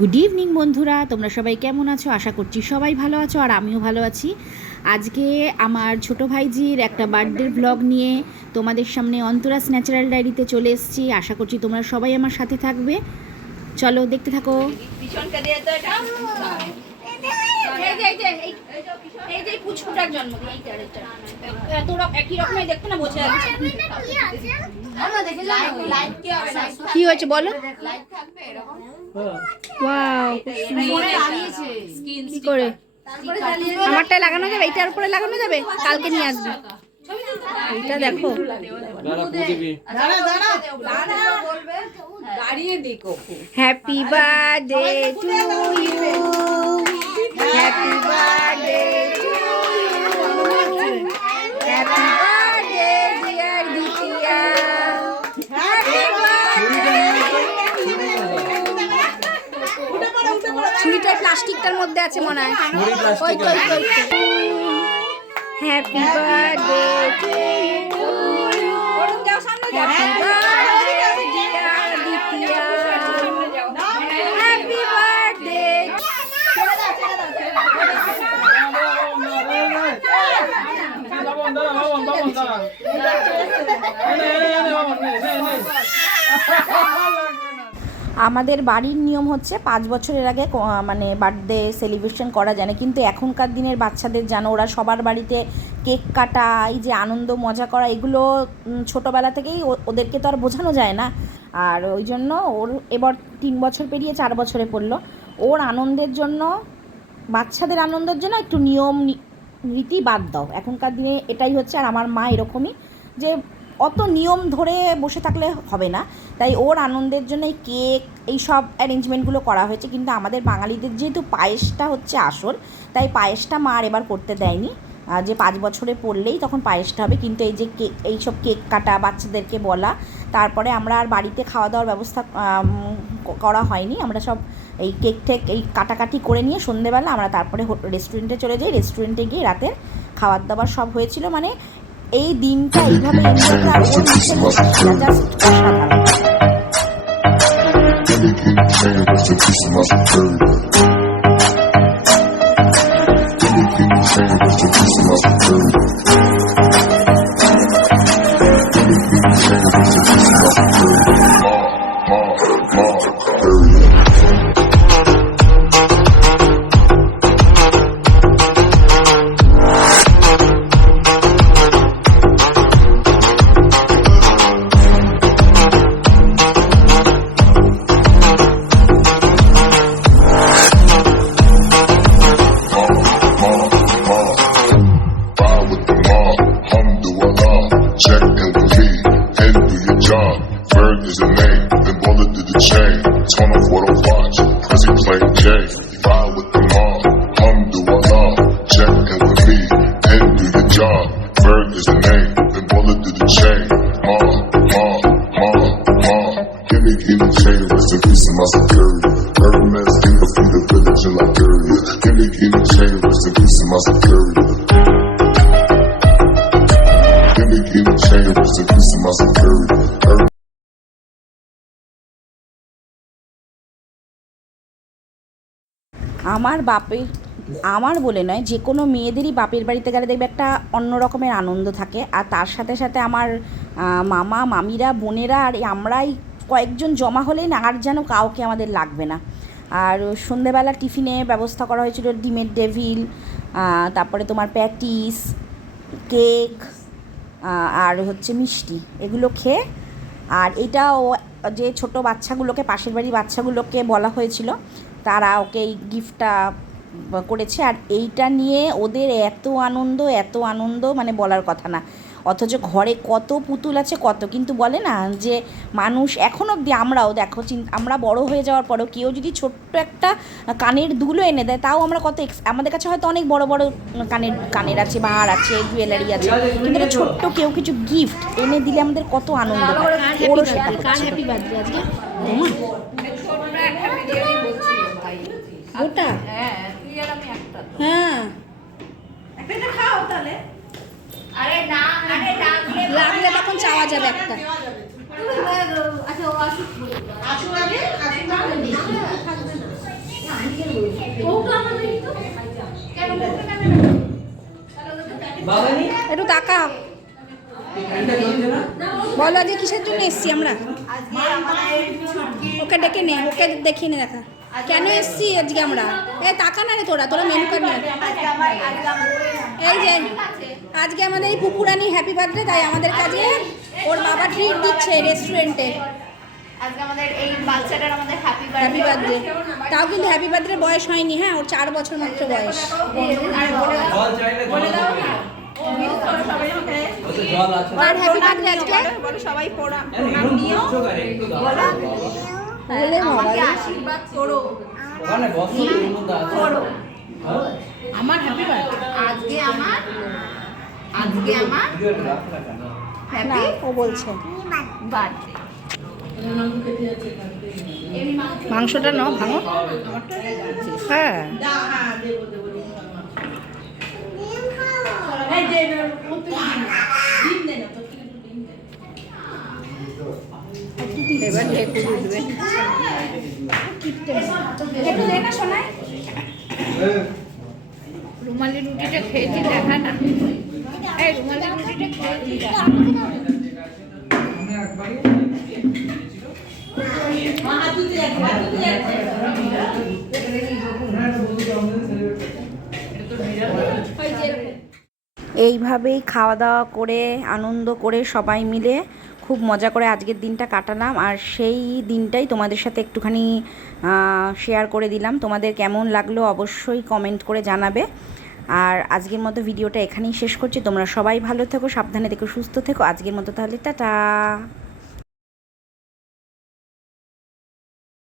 Good evening বন্ধুরা, তোমরা সবাই কেমন আছো? আশা করছি সবাই ভালো আছো আর আমিও ভালো আছি। আজকে আমার ছোট ভাইজির একটা বার্থডে ব্লগ নিয়ে তোমাদের সামনে অন্তরাস ন্যাচারাল ডায়েরিতে চলে এসেছি। আশা করছি তোমরা সবাই আমার সাথে থাকবে। চলো দেখতে থাকো। কি হয়েছে বলো? কি করে আমারটায় লাগানো যাবে? এইটার উপরে লাগানো যাবে? কালকে নিয়ে আসবে। এইটা দেখো, happy birthday to you, happy birthday to you, happy birthday dear Ditiya, happy birthday. ছুরিটা প্লাস্টিকটার মধ্যে আছে মনে হয়। Happy birthday to you, happy birthday dear Ditiya, happy birthday. আমাদের বাড়ির নিয়ম হচ্ছে 5 বছরের আগে মানে বার্থডে সেলিব্রেশন করা যায় না, কিন্তু এখনকার দিনের বাচ্চাদের জানো, ওরা সবার বাড়িতে কেক কাটা, এই যে আনন্দ মজা করা, এগুলো ছোটোবেলা থেকেই ওদেরকে তো আর বোঝানো যায় না। আর ওই জন্য ওর এবার 3 বছর পেরিয়ে 4 বছরে পড়লো। ওর আনন্দের জন্য, বাচ্চাদের আনন্দের জন্য একটু নিয়ম রীতি বাদ দাও, এখনকার দিনে এটাই হচ্ছে। আর আমার মা এরকমই, যে অত নিয়ম ধরে বসে থাকলে হবে না, তাই ওর আনন্দের জন্য এই কেক, এই সব অ্যারেঞ্জমেন্টগুলো করা হয়েছে। কিন্তু আমাদের বাঙালিদের যেহেতু পায়েসটা হচ্ছে আসল, তাই পায়েসটা মা আর এবার করতে দেয়নি, যে 5 বছরে পড়লেই তখন পায়েসটা হবে। কিন্তু এই যে কেক, এইসব কেক কাটা, বাচ্চাদেরকে বলা, তারপরে আমরা আর বাড়িতে খাওয়া দাওয়ার ব্যবস্থা করা হয়নি। আমরা সব এই কেক টেক এই কাটাকাটি করে নিয়ে সন্ধেবেলা আমরা তারপরে রেস্টুরেন্টে চলে যাই। রেস্টুরেন্টে গিয়ে রাতের খাবার দাবার সব হয়েছিল। মানে এই দিনটা এইভাবে আমার বলে নয়, যে কোনো মেয়েদেরই বাপের বাড়িতে গেলে দেখবে একটা অন্য রকমের আনন্দ থাকে। আর তার সাথে সাথে আমার মামা মামিরা বোনেরা আর আমরাই কয়েকজন জমা হলেই না, আর যেন কাউকে আমাদের লাগবে না। আর সন্ধেবেলা টিফিনে ব্যবস্থা করা হয়েছিল ডিমের ডেভিল, তারপরে তোমার প্যাটিস, কেক, আর হচ্ছে মিষ্টি, এগুলো খেয়ে। আর এইটাও যে ছোট বাচ্চাগুলোকে, পাশের বাড়ির বাচ্চাগুলোকে বলা হয়েছিল, তারা ওকে এই গিফটটা করেছে। আর এইটা নিয়ে ওদের এত আনন্দ মানে বলার কথা না। অথচ ঘরে কত পুতুল আছে, কত, কিন্তু বলে না যে মানুষ এখন অবধি, আমরাও দেখো, আমরা বড় হয়ে যাওয়ার পরেও কেউ যদি ছোট্ট একটা কানের দুলও এনে দেয়, তাও আমরা কত, আমাদের কাছে হয়তো অনেক বড় বড় কানের আছে, বাহার আছে, জুয়েলারি আছে, কিন্তু এটা ছোট্ট কেউ কিছু গিফট এনে দিলে আমাদের কত আনন্দ হয়। ওরও সেটা হচ্ছে। ওটা হ্যাঁ, লাগলে তখন চাওয়া যাবে একটা। একটু টাকা বলো আজকে কিসের জন্য এসছি আমরা? ওকে ডেকে নে, ওকে দেখিয়ে নে দেখা কেন এসছি আজকে আমরা। এই টাকা না রে, তোরা তোরা মেনু কার্ড নে। এই যে আজকে আমাদের এই পুকুরানি হ্যাপি বার্থডে, তাই আমাদের কাছে ওর বাবা ট্রিট দিচ্ছে রেস্টুরেন্টে। আজকে আমাদের এই বাচ্চাটার আমাদের হ্যাপি বার্থডে। তাও কিন্তু হ্যাপি বার্থডে বয়স হয়নি, হ্যাঁ ওর 4 বছর মাত্র বয়স। আর হ্যাপি বার্থডে আজকে বলো সবাই প্রণাম নিও, বলে আমাকে আশীর্বাদ করো। আমার হ্যাপি বার্থডে আজকে আমার হ্যাপি ও বলছে বার্থডে। মাংসটা নাও, ভাঙো। হ্যাঁ এবার ঢেকে উঠবে। একটু দে না শোনায়। রুমালি রুটিটা খেয়েছি, দেখা না। এই রুমালি রুটিটা খেয়েছি, এইভাবেই খাওয়া দাওয়া করে আনন্দ করে সবাই মিলে খুব মজা করে আজকের দিনটা কাটালাম। আর সেই দিনটাই তোমাদের সাথে একটুখানি শেয়ার করে দিলাম। তোমাদের কেমন লাগলো অবশ্যই কমেন্ট করে জানাবে। আর আজকের মতো ভিডিওটা এখানেই শেষ করছি। তোমরা সবাই ভালো থেকো, সাবধানে থেকো, সুস্থ থেকো। আজকের মতো তাহলে টাটা।